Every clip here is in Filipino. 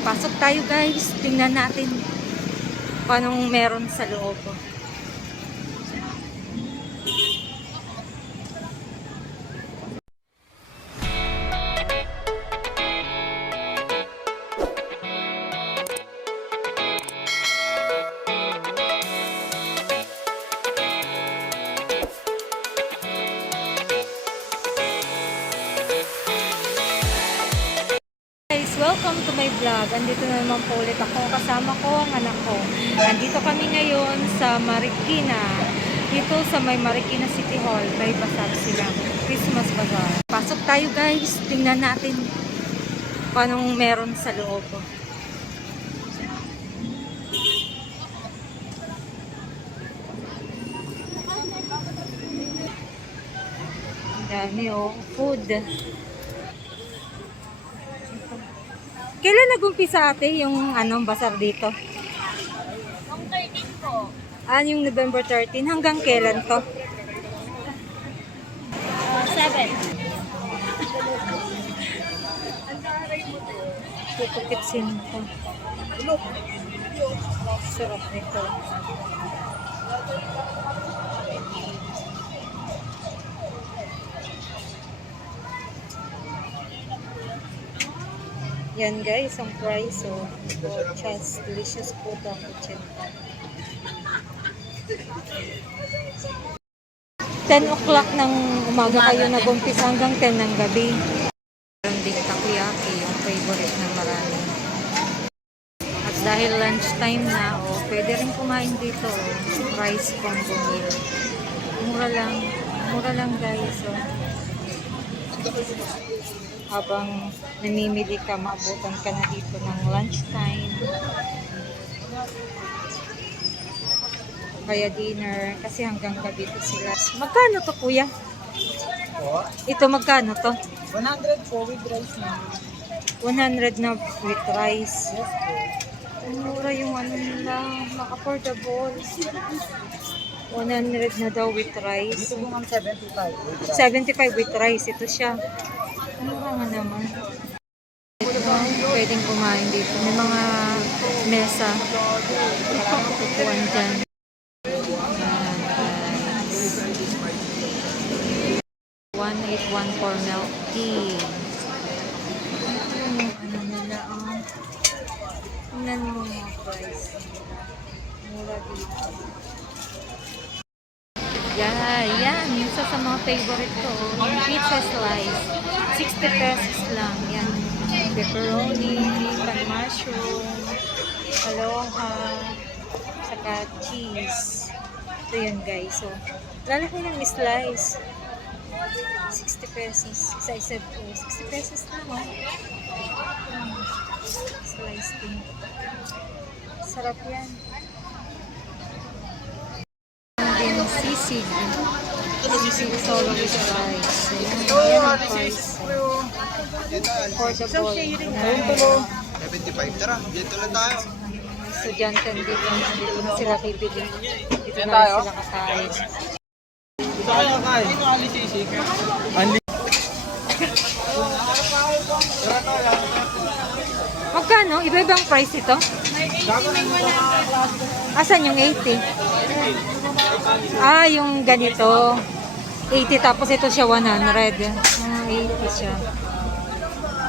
Pasok tayo guys. Tingnan natin kung anong meron sa loob. Welcome to my vlog. Andito na naman po ulit ako. Kasama ko ang anak ko. Andito kami ngayon sa Marikina. Dito sa may Marikina City Hall. May basar sila. Christmas bazaar. Pasok tayo guys. Tingnan natin kung meron sa loob. Ang dami oh. Food. Kailan nag-umpisa ate yung anong basar dito? Ang 13 po. Ah, yung November 13. Hanggang kailan to? Uh, 7. Pupukitsin ko. Sarap nito. Yan guys, ang price oh. Chas, delicious po ang 80. 10 o'clock ng umaga kayo nag-umpisa hanggang 10 ng gabi. Meron din takoyaki, yung favorite ng marami. At dahil lunchtime na, oh, pwede rin kumain dito. Oh. Combo meal. Mura lang. Mura lang guys. Oh. Habang namimili ka, maabutan ka na dito ng lunchtime. Kaya dinner, kasi hanggang gabi to sila. Magkano to kuya? Po, Ito magkano to? 100 po with rice na. 100 na with rice. Yes po. Mura yung ano nila, affordable. 100 na daw with rice. Dito po ng 75 with rice. 75 with rice, ito siya. Nga naman. Ito, pwedeng kumain dito. May mga mesa. Kukuhan dyan. Yan, guys. 1814 milk tea. Ano, nila, oh. Tingnan mo mga price. Mura dito. Yeah, yan. Yung isa sa mga favorite ko. Yung pizza slice. 60 pesos lang. Yan. Pepperoni, pan mushroom, aloha, saka cheese. Ito yan guys. So, lalo ko ng slice. 60 pesos. Isa-isa po. 60 pesos lang oh. Slice din. Sarap yan. din sisig. Sisig solo with rice. Ayan, yan ang price. Affordable. Ayun po. 75. Tara, dito lang tayo. Dito. Dito na sila bibili. Dito Yan na tayo? sila. Dito kayo kay. Dito. Tara tayo. Magkano? Iba-ibang price ito? Asan yung 80? Ah, yung ganito. 80 tapos ito siya 100. Ah, 80 siya.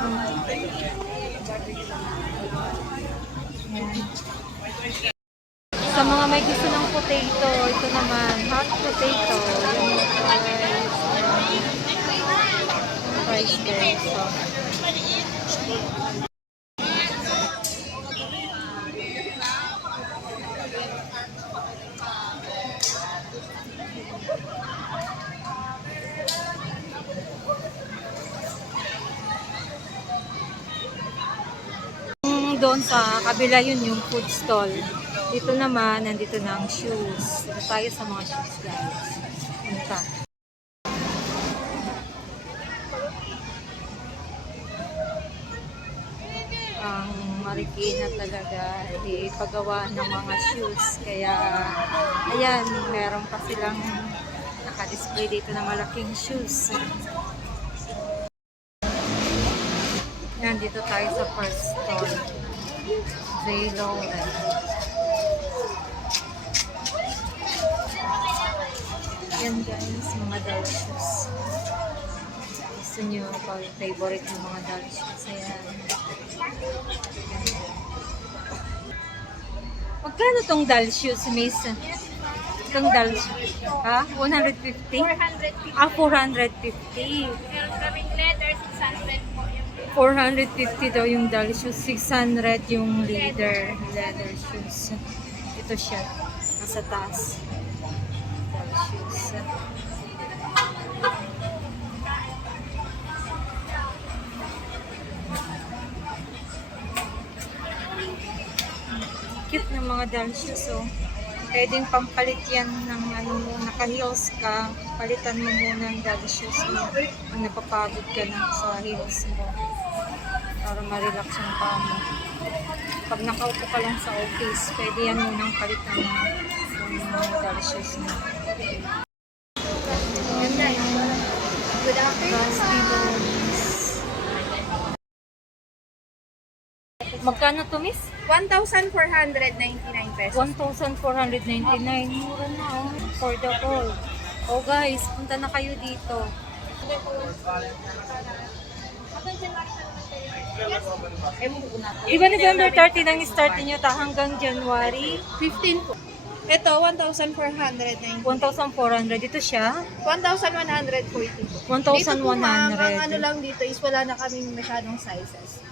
Hmm. Sa mga may gusto ng potato, ito naman, hot potato. Yung price. Price there. So, kabila yun yung food stall. Dito naman, nandito na ang shoes. Dito tayo sa mga shoes guys. Punta. Ang Marikina talaga ipagawa ng mga shoes. Kaya, ayan, meron pa silang naka-display dito na malaking shoes. Nandito tayo sa first stall. J. Lauren. Yan guys, mga doll shoes. Gusto nyo pag favorite ng mga doll shoes. Ayan. Magkano tong doll shoes, miss? Itong shoes. Ha? 150? 450. Ah, 450. Meron kaming leather, 600 po 450 daw yung doll shoes. 600 yung leather, leather shoes. Ito siya. Nasa taas. Doll shoes. Cute ng mga doll shoes, oh. Pwedeng pampalit yan ng ano mo, naka-heels ka, palitan mo muna ang doll shoes mo. Pag napapagod ka na sa heels mo. Para ma-relax yung paa mo. Pag nakaupo ka lang sa office, pwede yan munang palitan mo yung mga doll shoes mo. Ganda yung Good afternoon. Magkano to, miss? 1,499 pesos. 1,499. Mura na, oh. Affordable. Oh, guys, punta na kayo dito. Di ba November 30 nang start niyo ta hanggang January 15 po. Ito, 1,499. 1,400. Ito siya. 1,140 po. 1,100. Dito po ma'am, ang ano lang dito is wala na kaming masyadong sizes.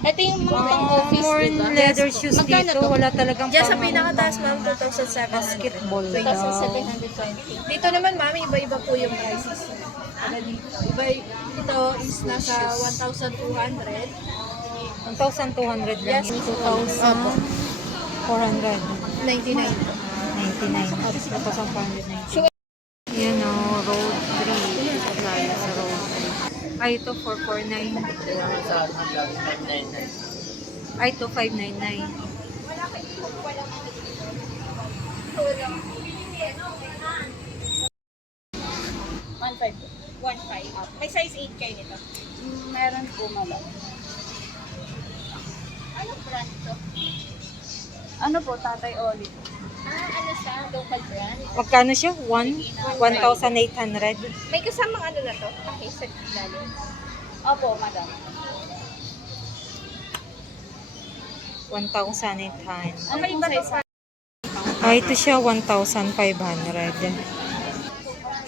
Ito yung mga pang office, more diba? leather shoes Magkano dito. to? Wala talagang Diyan sa pang- pinakataas ma'am, 2,700. basketball. 2,720. Dito naman ma'am, iba-iba po yung prices. Iba, ito is nasa 1,200. 1,200 lang. Yes. 2,400. 99 po. 99. At 2,490. Yan o, road 3. Tayo sa road 3. Ay, ito 449. Ay, ito 599. One five po. One five. May size 8 kayo nito? Meron po malo. Anong brand to? Ano po, Tatay Oli? Ah, ano siya? Local brand? Magkano siya? 1? 1,800. May kasamang ano na to? Okay, sa ilalim. Opo, madam. 1,800. Okay ba ito? Ah, ito siya 1,500.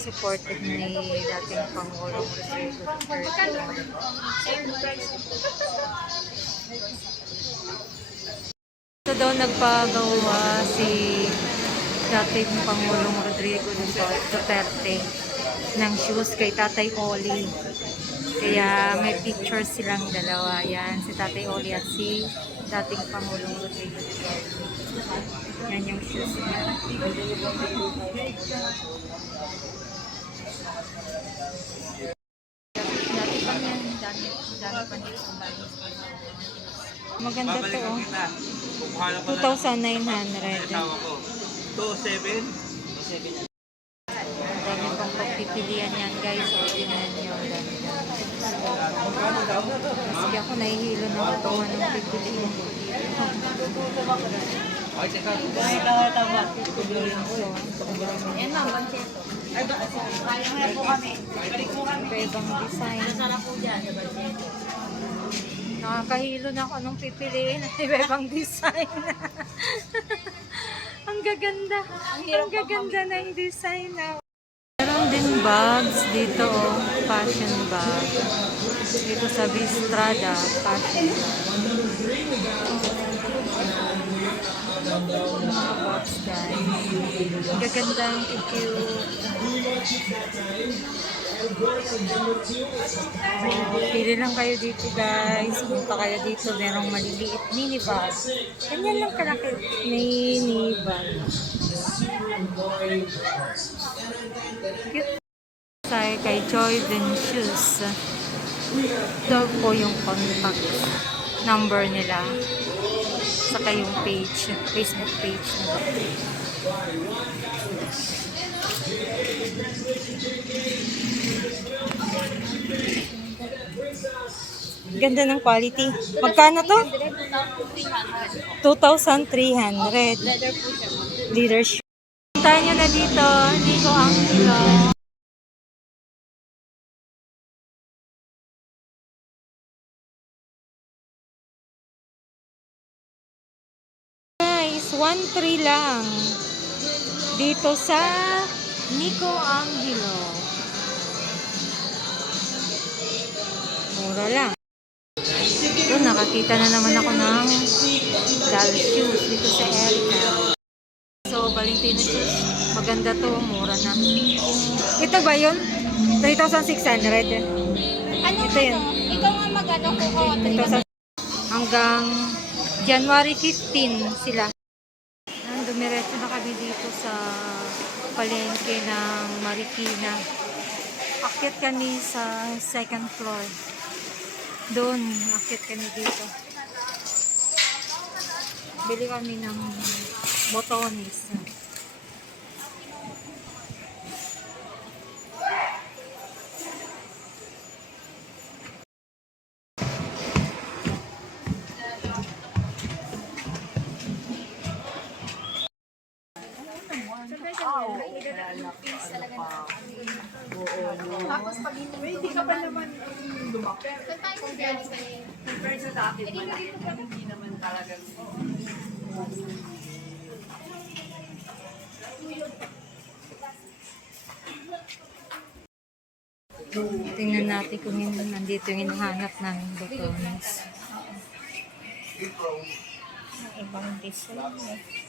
Supported ni dating Pangulong Rodrigo Duterte. Ito daw nagpagawa si dating Pangulong Rodrigo Duterte ng shoes kay Tatay Oli. Kaya may picture silang dalawa. Yan, si Tatay Oli at si dating Pangulong Rodrigo Duterte. Yan yung shoes niya. Maganda to oh. 2,900. ko. 2,700. Ang dami pang pagpipilian yan guys. O, tingnan nyo. Ang dami Sige ako nahihilo na ako kung anong pipiliin ko dito. Ay, teka. Yan ma'am, bancheto. Kaya na po kami. Iba-ibang design. Masarap po dyan. Nakakahilo na ako nung pipiliin at iba-ibang design. Ang gaganda. Ang gaganda ng design na. Meron din bags dito, oh. fashion bag. Dito sa Bistrada, fashion mga bags guys. Ang gaganda, ang. Oh, pili lang kayo dito guys. Punta kayo dito. Merong maliliit mini bag. Ganyan lang kalaki. Mini bag. Cute. Say kay Jordan Shoes. Ito po yung contact number nila. Saka yung page, Facebook page nila. Ganda ng quality. Magkano to? 2,300. Leather po siya. Leadership. Punta nyo na dito. Nico Angelo. 1-3 lang. Dito sa Nico Angelo. Mura lang. Ito, nakakita na naman ako ng doll shoes dito sa Erica. So, Valentino shoes. Maganda to, mura na. Ito ba yun? 3,600. Ano Ito yun. Ikaw nga mag-ano ko ko. 3,000. Hanggang January 15 sila. Dumiretso na kami dito sa palengke ng Marikina. Akit kami sa second floor. Doon, akit kami dito. Bili kami ng botones. Tingnan natin kung yun, nandito yung hinahanap namin botones. Ibang design. eh.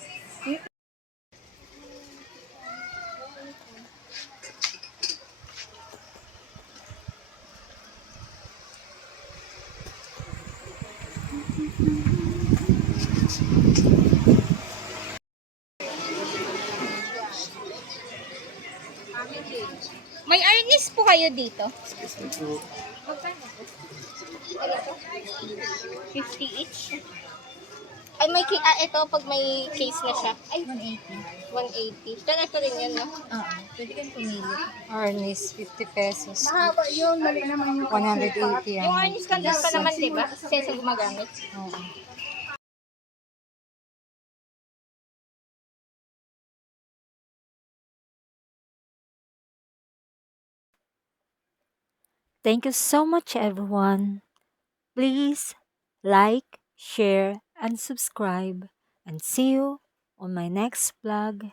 May earnest po kayo dito? Ano to? 50 each? Ay, may ah, ito pag may case na siya. Ay, 180. 180. Then ito rin yan, no? Oo, pwede kang pumili. Arnis, 50 pesos. Mahaba yun. Mali naman yung 180 yan. Yung earnest candles pa naman, di ba? Kasi gumagamit. Oo. Thank you so much, everyone. Please like, share, and subscribe. And see you on my next vlog.